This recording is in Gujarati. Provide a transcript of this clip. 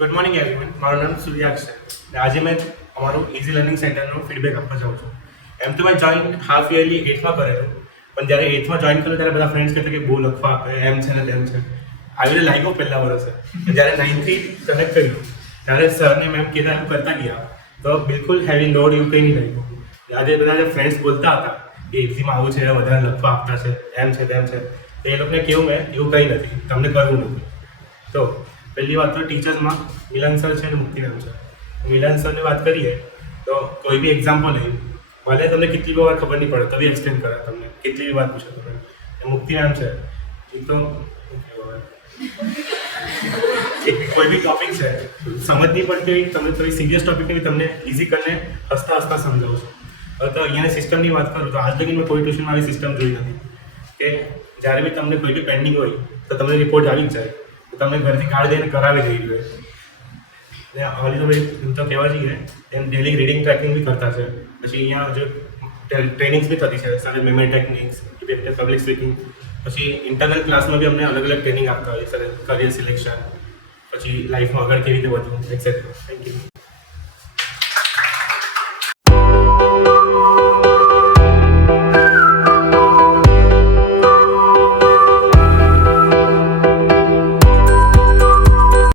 Good morning everyone. મારું નામ સૂર્યાક્ષ છે. આજે મેં અમારું ઇઝી લર્નિંગ સેન્ટરનો ફીડબેક આપવા જાઉં છું. એમ તો મેં જોઈન હાફ યરલી 8માં કરેલું, પણ જ્યારે 8માં જોઈન કર્યું ત્યારે બધા ફ્રેન્ડ્સ કહેતા કે બહુ લખવા આપે, એમ છે ને તેમ છે. આવી રીતે લાગ્યું પહેલા વર્ષે. જ્યારે 9થી કનેક્ટ કર્યું ત્યારે સરને મેમ કીધા એમ કરતા ગયા તો બિલકુલ હેવી લોડ એવું કંઈ નહીં લાગ્યું. આજે બધા જે ફ્રેન્ડ્સ બોલતા હતા કે ઇઝીમાં આવું છે, વધારે લખવા આપતા છે, એમ છે તેમ છે, એ લોકોને કેવું મેં એવું કંઈ નથી, તમને કરવું નથી. તો પહેલી વાત તો ટીચર્સમાં મિલન સર છે અને મુક્તિ મેમ છે. મિલન સરની વાત કરીએ તો કોઈ બી એક્ઝામ્પલ નહીં, ભલે તમને કેટલી બી વાર ખબર નહીં પડે તો બી એક્સપ્લેન કરે, તમને કેટલી બી વાત પૂછે તમે. મુક્તિ મેમ છે એ તો કોઈ બી ટોપિક છે સમજ નહીં પડતી હોય, તમે કોઈ સિરિયસ ટોપિકને બી તમને ઇઝી કરીને હસતા હસતા સમજાવો છો. હવે તો અહીંયાની સિસ્ટમની વાત કરું તો આજ લગી મેં કોઈ ટ્યુશનમાં આવી સિસ્ટમ જોઈ નથી કે જ્યારે બી તમને કોઈ બી પેન્ડિંગ હોય તો તમને રિપોર્ટ આવી જ જાય, તો તમે ઘરથી કાર્ડ દઈને કરાવી જઈ જોઈએ. ને હાલી તો એમ તો કહેવા જઈએ એમ ડેલી રીડિંગ ટ્રેકિંગ બી કરતા છે. પછી અહીંયા જે ટ્રેનિંગ્સ બી થતી છે સાથે મેમરી ટેકનિક્સ, પબ્લિક સ્પીકિંગ. પછી ઇન્ટરનલ ક્લાસમાં બી અમને અલગ અલગ ટ્રેનિંગ આપતા હોય સર, કરિયર સિલેક્શન, પછી લાઈફમાં આગળ કેવી રીતે વધવું, એક્સેટ્રા. Thank you.